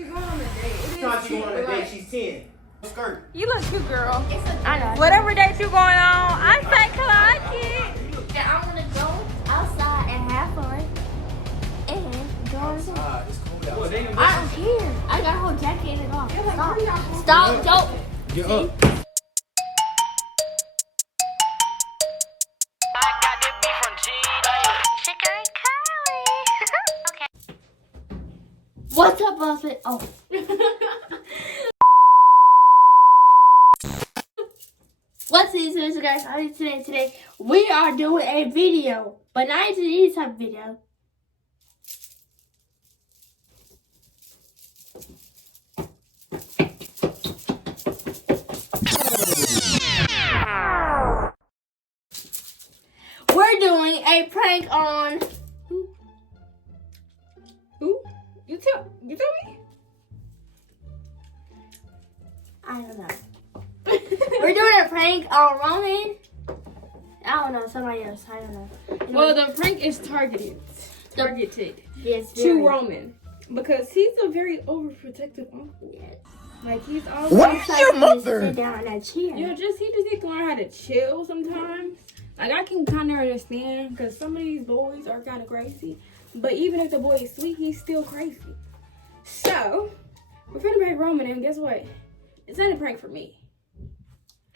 She going on a date. She's not going on a date. She's 10. Skirt. You look cute, girl. I know. Whatever date you going on, I think I like it. And I'm gonna go outside and have fun. And go outside. It's cold outside. I'm here. I got a whole jacket in it on. Stop, don't. Get up. What's up, Buffett? Oh. What's this, guys? How are you today? We are doing a video, but not any type of video. We're doing a prank on Who? You tell me? I don't know. We're doing a prank on Roman. I don't know, somebody else. I don't know. Well, the prank is targeted. Yes, To Roman. Because he's a very overprotective uncle. Yes. Like, he's always... Where's your mother? Sit down on that chair. He just needs to learn how to chill sometimes. Like, I can kind of understand because some of these boys are kind of crazy. But even if the boy is sweet, he's still crazy. So, we're finna prank Roman, and guess what? It's not a prank for me.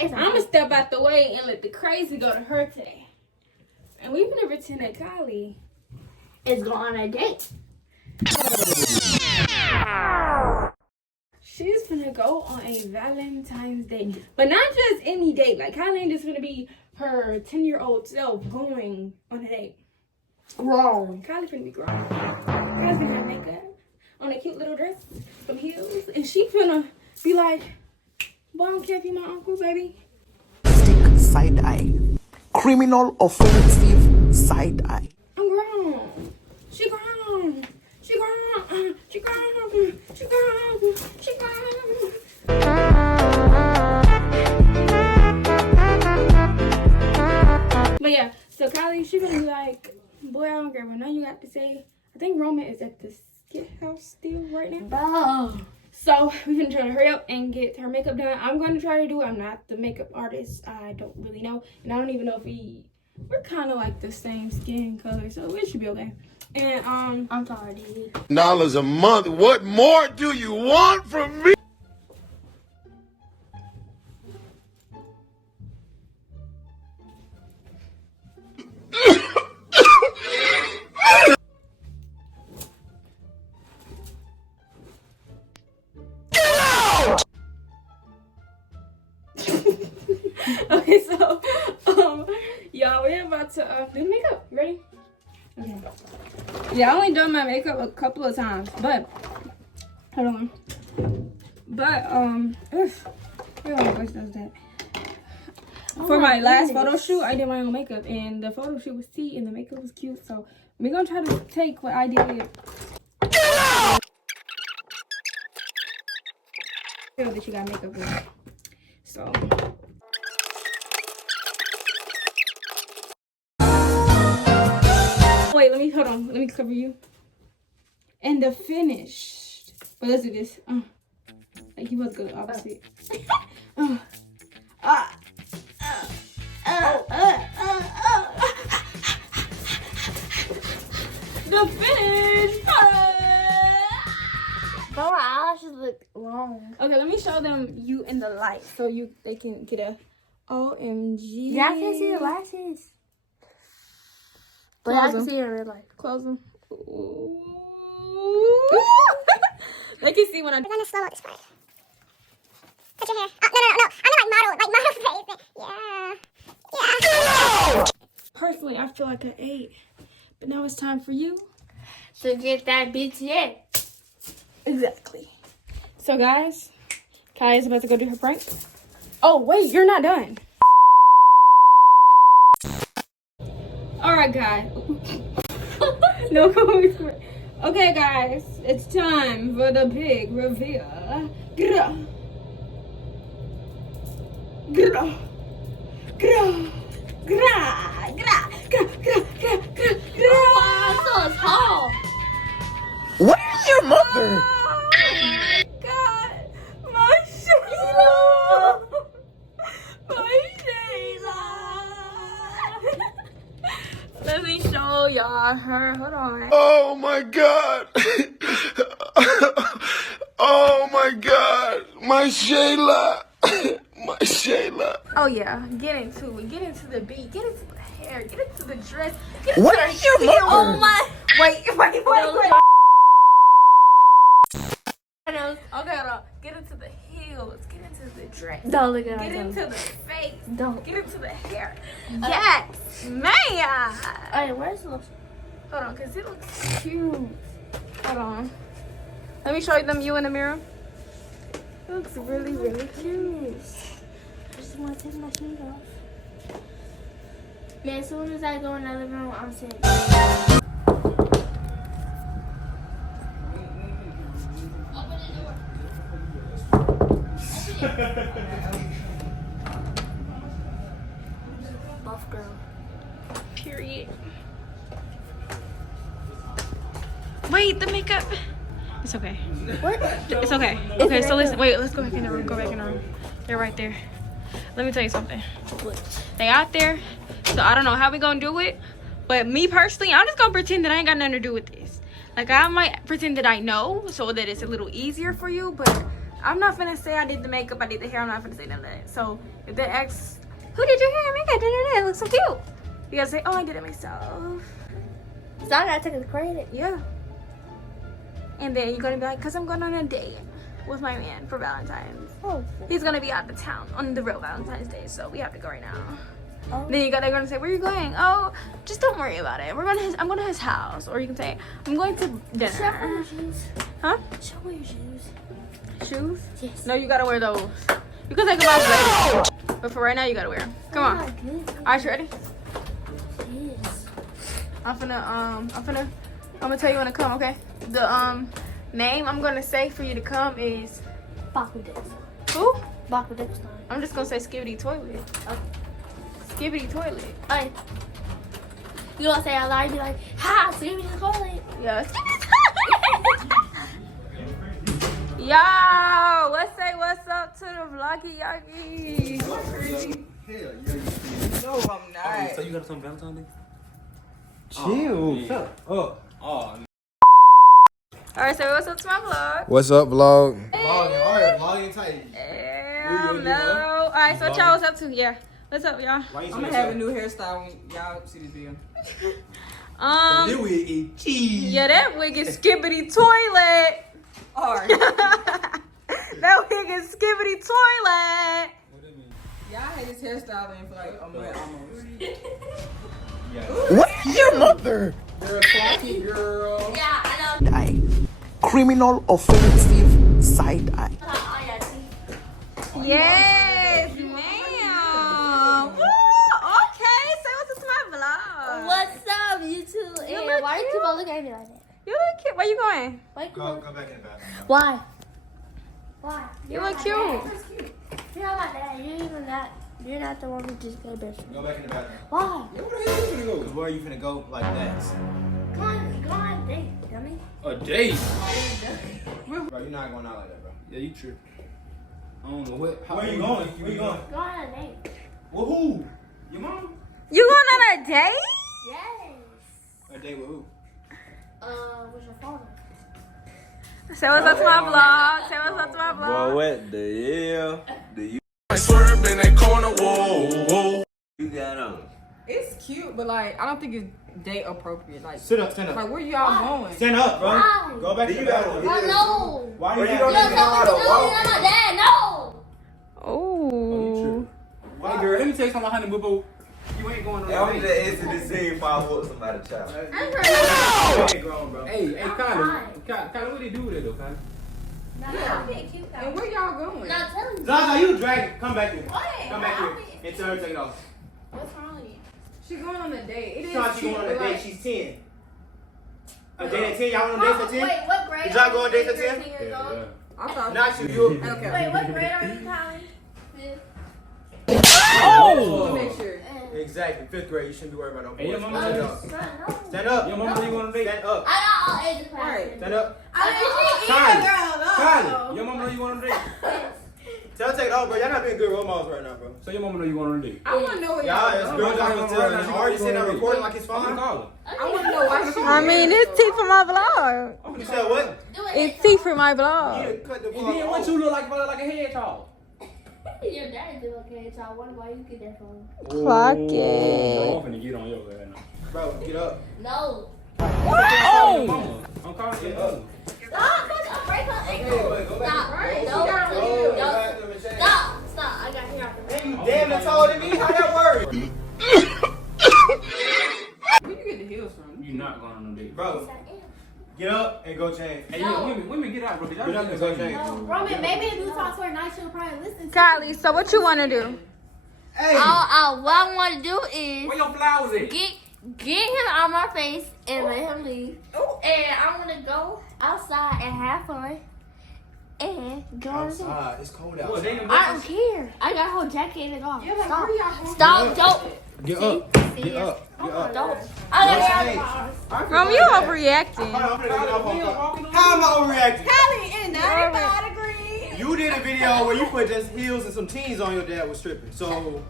I'm gonna step out the way and let the crazy go to her today. And we're gonna pretend that Kylie is going on a date. She's gonna go on a Valentine's Day. But not just any date. Like, Kylie ain't just gonna be her 10-year-old self going on a date. Wrong. Kylie finna be grown. Kylie's gonna have makeup on a cute little dress, some heels, and she finna be like, "Boy, I don't care if you my uncle, baby." Stick side eye. Criminal offensive side eye. I'm grown. She grown. She grown. She grown. She grown. She grown. But yeah, so Kylie, she gonna be like, "Boy, I don't care what none you got to say." I think Roman is at the skit house still right now. Oh. So we're gonna try to hurry up and get her makeup done. I'm gonna try to do it. I'm not the makeup artist. I don't really know. And I don't even know if we're kind of like the same skin color, so it should be okay. And I'm sorry, Dee. $1 a month. What more do you want from me? okay, so y'all, we're about to do makeup. You ready? Okay. Yeah, I only done my makeup a couple of times, but hold on. But your voice does that. For my last photo shoot, I did my own makeup, and the photo shoot was tea, and the makeup was cute. So we're gonna try to take what I did. Feel that you got makeup in. So. Wait, hold on. Let me cover you. And the finished. But let's do this. Like you was good, obviously. The finish. Bro, our eyelashes look long. Okay, let me show them you in the light so they can get a OMG. Yeah, I can see the lashes. But Close I can them. see it in real life. Close them. They can see when I. We're gonna slow this part. Put your hair. No. I'm like model face. Yeah. Personally, I feel like I ate, but now it's time for you. So get that BEAUTI-IS. Exactly. So guys, Kylie's about to go do her prank. Oh wait, you're not done. All right, guys. No comments. Okay, guys, it's time for the big reveal. Gra. Gra. Gra. Gra. Gra. Gra. Gra. Gra. Gra. Wow, so tall. Where's your mother? got her. Hold on. Oh my God. Oh my God. My Shayla. My Shayla. Oh yeah, get into it. Get into the beat. Get into the hair. Get into the dress. Get What into is the your heel. mother? Oh my. Wait. Okay, hold on. Get into the heels. Get into the dress. Don't look at Get me. into the face. Don't. Get into the hair. Yes, man. Hey, where's the... Hold on, cause it looks cute. Hold on. Let me show them you in the mirror. It looks really, really cute. I just want to take my shoes off. Man, as soon as I go in the living room, I'm saying... Buff girl. Period. Wait, the makeup. It's okay. What? It's okay. Okay, so listen. Wait, let's go back in the room. Go back in the room. They're right there. Let me tell you something. They out there. So I don't know how we gonna do it. But me personally, I'm just gonna pretend that I ain't got nothing to do with this. Like, I might pretend that I know so that it's a little easier for you. But I'm not finna say I did the makeup, I did the hair. I'm not finna say none of that. So if they ask, who did your hair and makeup? It looks so cute. You gotta say, oh, I did it myself. So I gotta take the credit. Yeah. And then you're gonna be like, cause I'm going on a date with my man for Valentine's. Oh. He's gonna be out of town on the real Valentine's Day, so we have to go right now. Oh. Then they're gonna say, where are you going? Oh, just don't worry about it. I'm going to his house. Or you can say, I'm going to Show me dinner. your shoes. Huh? Show me your shoes. Shoes? Yes. No, you gotta wear those. You can take them off later. But for right now, you gotta wear them. Come on. Alright, you ready? Yes. I'm gonna tell you when to come, okay? The name I'm gonna say for you to come is Bakudex. who? Bakudex time. I'm just gonna say Skibbity Toilet. Okay. Skibbity Toilet. Alright. You gonna say out loud, you be like, ha, see me in the toilet. Yeah. Skibbity Toilet. Yo, let's say what's up to the vloggy yoggy. No, I'm not. So you got some Valentine's Day? Chill. Shut up. Oh, Alright, so what's up to my vlog? what's up, vlog? Vlogging, alright, vlogging tight. Hell no. Alright, so what y'all was up to? Yeah. What's up, y'all? Why you I'm gonna have a new hairstyle when y'all see this video. New is cheese. Yeah, that wig is Skibbity Toilet. Alright. That wig is Skibbity Toilet. Y'all had this hairstyle in for like a month almost. What is your mother? Girl, classy girl. Yeah, I know. Eye. Criminal offensive side eye. Oh, yeah, see. Yes, ma'am. Woo, okay, so what's up to my vlog? What's up, YouTube? And look why do you cute. keep on looking at me like that? You look cute. Where you going? Why you keep Go on... back in the bathroom. Why? Why? You look cute. You're not my dad. You're not the one who just got best friend. Go back in the bathroom. Why? Where the hell you finna go? Where are you finna go like that? Go on, date, dummy. A date? Bro, you're not going out like that, bro. Yeah, you tripping. I don't know what. Where you going? Where you going? Go on a date. With who? Your mom? You going on a date? Yes. A date with who? With your father. Say what's up to my vlog. Say what's up to my Boy, vlog. what the hell do you Swerved in that corner, whoa, whoa. got on? It's cute, but like I don't think it's date appropriate. Like, Sit up, stand like up. where y'all going? Stand up, bro. Why? Go back to the bathroom. Oh, no. Why Where you you got gonna You're not my dad. No. Oh. Hey girl, let me tell you something, honey boo boo. You ain't going on Hey, a I'm date. just answering this scene if I whoop somebody's child. You ain't grown, bro. Hey, Kylie, what they do with it though, Kylie? And where y'all going? Not telling you. Zaza, you drag it. Come back here. Come back here. And tell her to take it off. What's wrong with you? She going on a date. It is She's cute, going on a but date. like, She's 10. A date at 10? Y'all want on dates at 10? Wait, what grade? Did y'all go on dates at 10? I thought. Not you. You. Okay. Wait, what grade are you, Kylie? Oh! Make sure. Exactly. 5th grade. You shouldn't be worried about no Hey, your boys. mama Stand knows. up. No. Stand up. Your mama know you going on a date? Stand up. I got all ages classes. Right. Stand up. I Kylie. Kylie. Your mama know you going on a date? Tell her take it off, bro. Y'all not being good role models right now, bro. So your mama know you going on a date. I want to know what Y'all, y'all it's doing. girl y'all gonna tell her. She already sitting there recording like it's I'm fine. gonna call her. I want to know why she. I mean, it's T for my vlog. You said what? It's T for my You vlog. need to cut the And vlog then what off. you look like a hedgehog? Your daddy do okay, so I wonder why you get that from. Clock Bro, it. I'm finna get on your ass now. Bro, get up. No. Oh! Mama, I'm calling you. Stop, cause I'm break her ankle. Go back. Stop. Right, No. she got on Go you. back to the machine. Stop. I got here. Man, you damn near taller than me. How that work? Where you get the heels from? You not going on no date. Bro, get up and go change. Hey, yo, women get out, bro. Y'all Get up and go change. Roman, maybe if you talk to her nice, she'll probably listen to Kylie, so what you want to do? Hey. What I want to do is Where your flowers at? get him out my face and let him leave. And I want to go outside and have fun. And go Outside, it's cold What, outside. they in I don't care. I got a whole jacket in it off. Yeah, like, where y'all going? Stop. Don't. Get up. Get up. Get up. Don't. I got Go it change. out. Rom, you overreacting. Hold on, I'm finna get off on top. How am I overreacting? Kylie and 95 degrees. You did a video where you put just heels and some jeans on your dad was stripping. So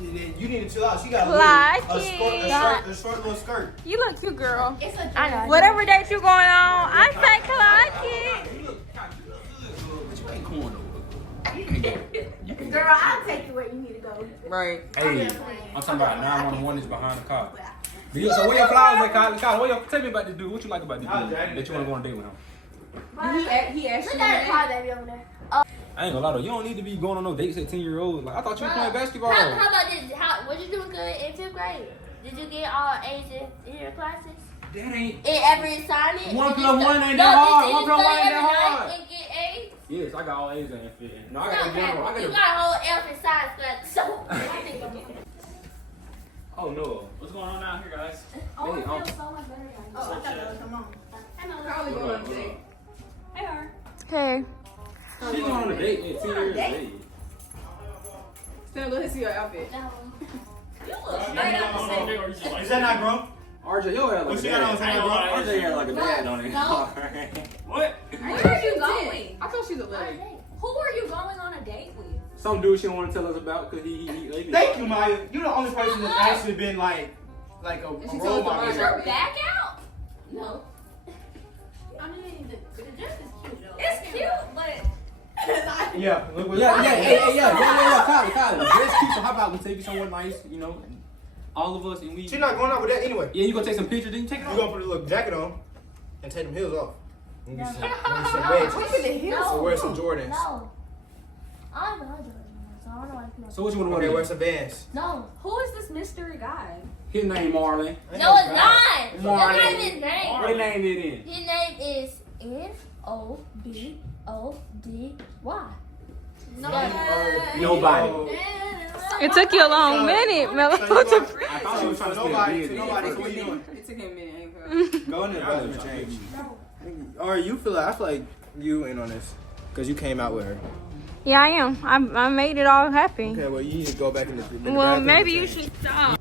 you need to chill out. She got a short little skirt. You look cute, girl. It's a I know. Whatever date you going on, I say clock it. Girl, I'll take you where you need to go. Right. Hey, I'm talking about 911 is behind the car. So where your flowers at, Kylie? Kylie, tell me about this dude. What you like about this dude that you want to go on a date with him? He asked Look you at that. that car baby over there. I ain't gonna lie though, you don't need to be going on no dates at 10-year-olds. Like I thought you were playing basketball. How about this? What you doing good in 5th grade? Did you get all A's in your classes? That ain't. In every assignment? 1 Did you plus 1 stu- ain't No, that hard. did 1 you plus 1 study ain't that every hard. night and get A's? Yes, I got all A's in fit. No, I No, got a general. you I got got a whole F in science class. So, I think I'm Oh no. What's going on down here, guys? Oh, Hey, I feel so much better. Oh, I thought that was her mom. Hello. Kylie going on a date. Hey, her. Hey. She's going on a date at 10 years of age. Stand, go ahead and see your outfit. No. You look straight up the same. Is that not grown? RJ, your hair like What a she got dad. on? Is that not grown? RJ hair like a dad on it. No. What? Where are you going? I thought she's a lady. Who are you going on a date with? Some dude she don't want to tell us about because he Thank you, Maya. You're the only person that's actually been like a she role told us model. to Your back out? No. I mean, the dress is cute though. It's cute, but Yeah, look what Kylie. That's cute. So how about we take you somewhere nice, you know, all of us, and we. She's not going out with that anyway. Yeah, you gonna take some pictures, then you take it You off. gonna put a little jacket on and take them heels off. And get some wedges. No. Or wear some Jordans. No. I don't know Jordan, so I don't know why you So what you wanna Okay, wear? wear some Vans. No. who is this mystery guy? His name Marlon. No, it's not. That's not Marlon. his name. What name it in? His name is N-O-B-O-D-Y. Nobody. It took you a long minute, Melo. I thought she was trying to spend Nobody. business. So what you doing? It took him a minute, ain't it? Go in there, bathroom and change. Or you feel like I feel like you in on this because you came out with her. Yeah, I am. I made it all happen. Okay, well you need to go back in the Well, bathroom maybe and you change. should stop.